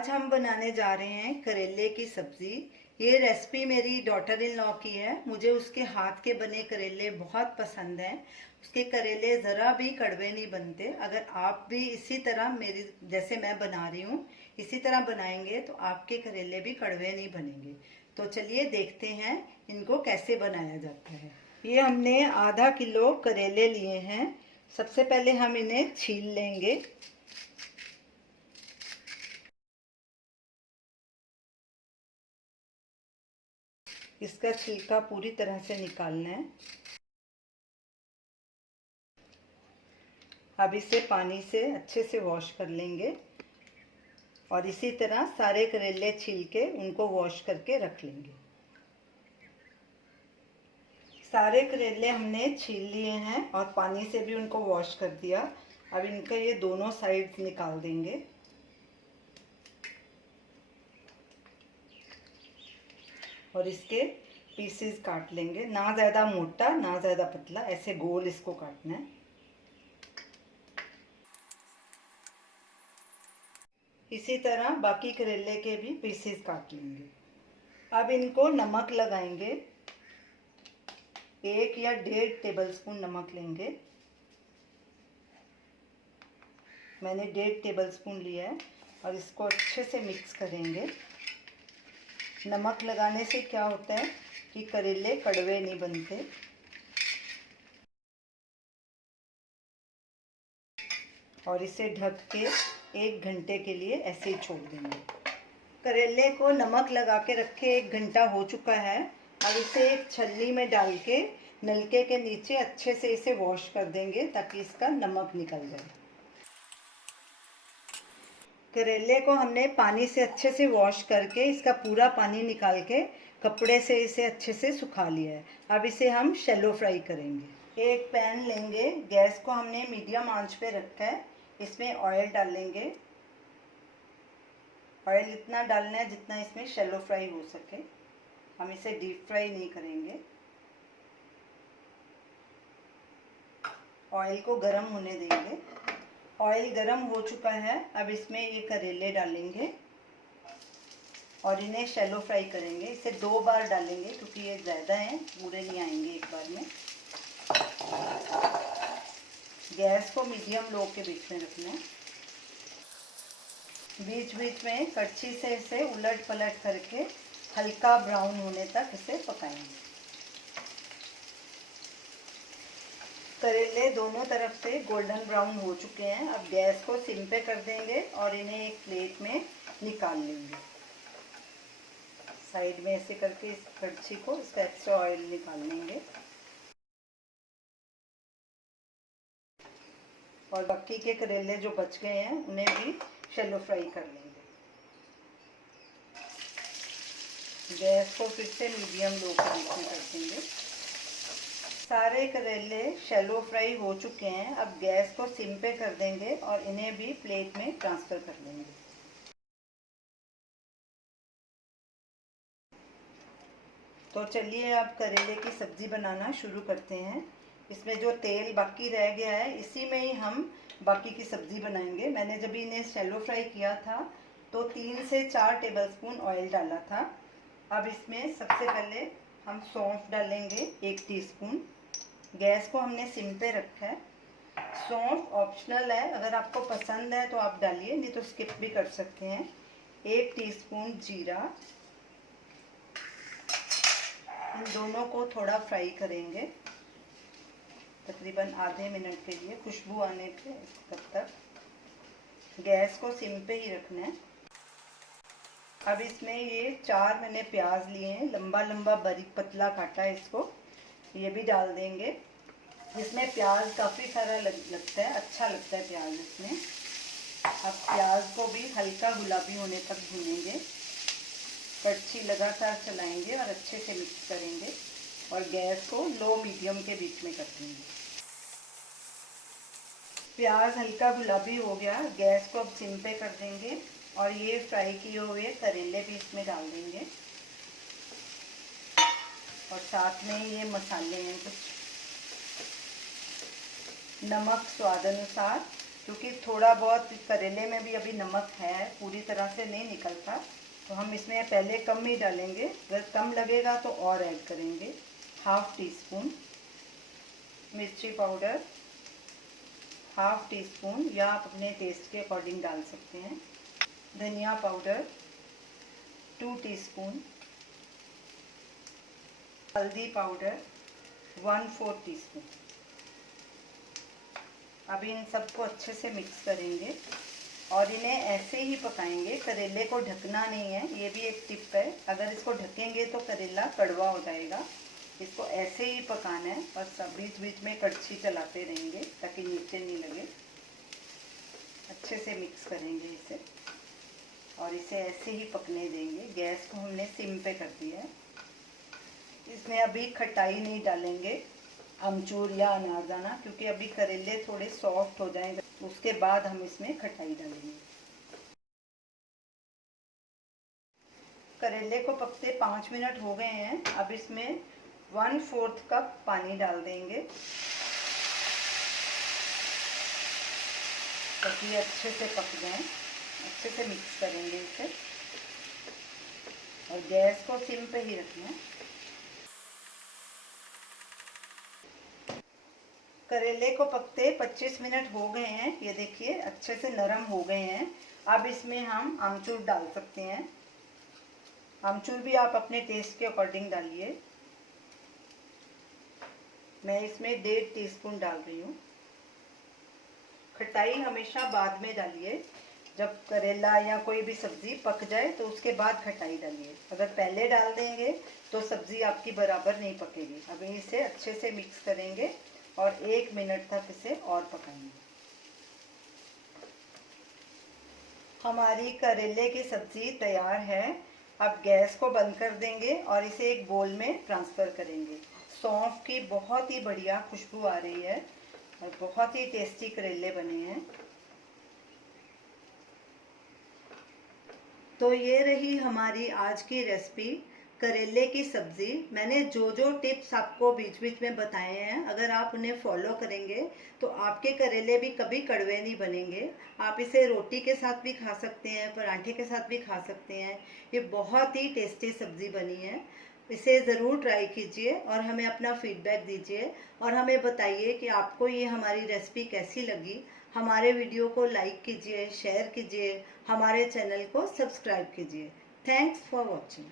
आज हम बनाने जा रहे हैं करेले की सब्जी। ये रेसिपी मेरी डॉटर इन लॉ की है। मुझे उसके हाथ के बने करेले बहुत पसंद हैं। उसके करेले ज़रा भी कड़वे नहीं बनते। अगर आप भी इसी तरह मेरी जैसे मैं बना रही हूँ इसी तरह बनाएंगे तो आपके करेले भी कड़वे नहीं बनेंगे। तो चलिए देखते हैं इनको कैसे बनाया जाता है। ये हमने आधा किलो करेले लिए हैं। सबसे पहले हम इन्हें छील लेंगे। इसका छिलका पूरी तरह से निकालना है। अब इसे पानी से अच्छे से वॉश कर लेंगे और इसी तरह सारे करेले छील के उनको वॉश करके रख लेंगे। सारे करेले हमने छील लिए हैं और पानी से भी उनको वॉश कर दिया। अब इनका ये दोनों साइड निकाल देंगे और इसके पीसेस काट लेंगे। ना ज़्यादा मोटा ना ज़्यादा पतला, ऐसे गोल इसको काटना है। इसी तरह बाकी करेले के भी पीसेस काट लेंगे। अब इनको नमक लगाएंगे। 1 या 1.5 टेबलस्पून नमक लेंगे। मैंने 1.5 टेबलस्पून लिया है और इसको अच्छे से मिक्स करेंगे। नमक लगाने से क्या होता है कि करेले कड़वे नहीं बनते। और इसे ढक के 1 घंटे के लिए ऐसे ही छोड़ देंगे। करेले को नमक लगा के रखे 1 घंटा हो चुका है। अब इसे एक छलनी में डाल के नलके के नीचे अच्छे से इसे वॉश कर देंगे ताकि इसका नमक निकल जाए। करेले को हमने पानी से अच्छे से वॉश करके इसका पूरा पानी निकाल के कपड़े से इसे अच्छे से सुखा लिया है। अब इसे हम शैलो फ्राई करेंगे। एक पैन लेंगे, गैस को हमने मीडियम आंच पे रखा है। इसमें ऑयल डालेंगे। ऑयल इतना डालना है जितना इसमें शैलो फ्राई हो सके। हम इसे डीप फ्राई नहीं करेंगे। ऑयल को गर्म होने देंगे। ऑयल गर्म हो चुका है। अब इसमें ये करेले डालेंगे और इन्हें शैलो फ्राई करेंगे। इसे 2 बार डालेंगे क्योंकि ये ज़्यादा हैं, पूरे नहीं आएंगे एक बार में। गैस को मीडियम लो के बीच में रखना है। बीच बीच में कड़छी से इसे उलट पलट करके हल्का ब्राउन होने तक इसे पकाएंगे। करेले दोनों तरफ से गोल्डन ब्राउन हो चुके हैं। अब गैस को सिम पे कर देंगे और इन्हें एक प्लेट में निकाल लेंगे। साइड में ऐसे करके इस कड़छी को इसका एक्स्ट्रा ऑयल निकाल लेंगे और बाकी के करेले जो बच गए हैं उन्हें भी शैलो फ्राई कर लेंगे। गैस को फिर से मीडियम लो के बीच में कर देंगे। सारे करेले शैलो फ्राई हो चुके हैं। अब गैस को सिम पे कर देंगे और इन्हें भी प्लेट में ट्रांसफ़र कर लेंगे। तो चलिए अब करेले की सब्ज़ी बनाना शुरू करते हैं। इसमें जो तेल बाकी रह गया है इसी में ही हम बाकी की सब्ज़ी बनाएंगे। मैंने जब इन्हें शैलो फ्राई किया था तो 3 से 4 टेबलस्पून ऑयल डाला था। अब इसमें सबसे पहले हम सौंफ डालेंगे 1 टीस्पून। गैस को हमने सिम पे रखा है। सौंफ ऑप्शनल है, अगर आपको पसंद है तो आप डालिए, नहीं तो स्किप भी कर सकते हैं। 1 टीस्पून जीरा। इन दोनों को थोड़ा फ्राई करेंगे तकरीबन आधे मिनट के लिए, खुशबू आने के तब तक। गैस को सिम पे ही रखना है। अब इसमें ये 4 मैंने प्याज लिए हैं, लंबा लंबा बारीक पतला काटा है इसको, ये भी डाल देंगे। इसमें प्याज काफ़ी सारा लगता है, अच्छा लगता है प्याज इसमें। अब प्याज को भी हल्का गुलाबी होने तक भूनेंगे। कड़छी लगातार चलाएंगे और अच्छे से मिक्स करेंगे और गैस को लो मीडियम के बीच में कर देंगे। प्याज हल्का गुलाबी हो गया। गैस को अब सिम पे कर देंगे और ये फ्राई किए हुए करेले भी इसमें डाल देंगे और साथ में ये मसाले हैं कुछ। नमक स्वाद अनुसार, क्योंकि थोड़ा बहुत करेले में भी अभी नमक है, पूरी तरह से नहीं निकलता, तो हम इसमें पहले कम ही डालेंगे। अगर कम लगेगा तो और ऐड करेंगे। हाफ टी स्पून मिर्ची पाउडर, हाफ टी स्पून या आप अपने टेस्ट के अकॉर्डिंग डाल सकते हैं। धनिया पाउडर 2 टीस्पून, हल्दी पाउडर 1/4 टीस्पून। अब इन सबको अच्छे से मिक्स करेंगे और इन्हें ऐसे ही पकाएंगे। करेले को ढकना नहीं है, ये भी एक टिप है। अगर इसको ढकेंगे तो करेला कड़वा हो जाएगा। इसको ऐसे ही पकाना है, बस बीच बीच में कड़छी चलाते रहेंगे ताकि नीचे नहीं लगे। अच्छे से मिक्स करेंगे इसे और इसे ऐसे ही पकने देंगे। गैस को हमने सिम पे कर दिया है। इसमें अभी खटाई नहीं डालेंगे, अमचूर या अनारदाना, क्योंकि अभी करेले थोड़े सॉफ्ट हो जाएंगे, उसके बाद हम इसमें खटाई डालेंगे। करेले को पकते 5 मिनट हो गए हैं। अब इसमें 1/4 कप पानी डाल देंगे ताकि अच्छे से पक जाएं। अच्छे से मिक्स करेंगे इसे और गैस को सिम पे ही रखना है। करेले को पकते 25 मिनट हो गए हैं। ये देखिए अच्छे से नरम हो गए हैं। अब इसमें हम आमचूर डाल सकते हैं। आमचूर भी आप अपने टेस्ट के अकॉर्डिंग डालिए। मैं इसमें 1.5 टीस्पून डाल रही हूँ। खटाई हमेशा बाद में डालिए, जब करेला या कोई भी सब्जी पक जाए तो उसके बाद खटाई डालिए। अगर पहले डाल देंगे तो सब्जी आपकी बराबर नहीं पकेगी। अभी इसे अच्छे से मिक्स करेंगे और 1 मिनट तक इसे और पकाएंगे। हमारी करेले की सब्जी तैयार है। अब गैस को बंद कर देंगे और इसे एक बोल में ट्रांसफ़र करेंगे। सौंफ की बहुत ही बढ़िया खुशबू आ रही है और बहुत ही टेस्टी करेले बने हैं। तो ये रही हमारी आज की रेसिपी, करेले की सब्ज़ी। मैंने जो जो टिप्स आपको बीच बीच में बताए हैं, अगर आप उन्हें फॉलो करेंगे तो आपके करेले भी कभी कड़वे नहीं बनेंगे। आप इसे रोटी के साथ भी खा सकते हैं, पराठे के साथ भी खा सकते हैं। ये बहुत ही टेस्टी सब्ज़ी बनी है। इसे ज़रूर ट्राई कीजिए और हमें अपना फीडबैक दीजिए और हमें बताइए कि आपको ये हमारी रेसिपी कैसी लगी। हमारे वीडियो को लाइक कीजिए, शेयर कीजिए, हमारे चैनल को सब्सक्राइब कीजिए। Thanks for watching.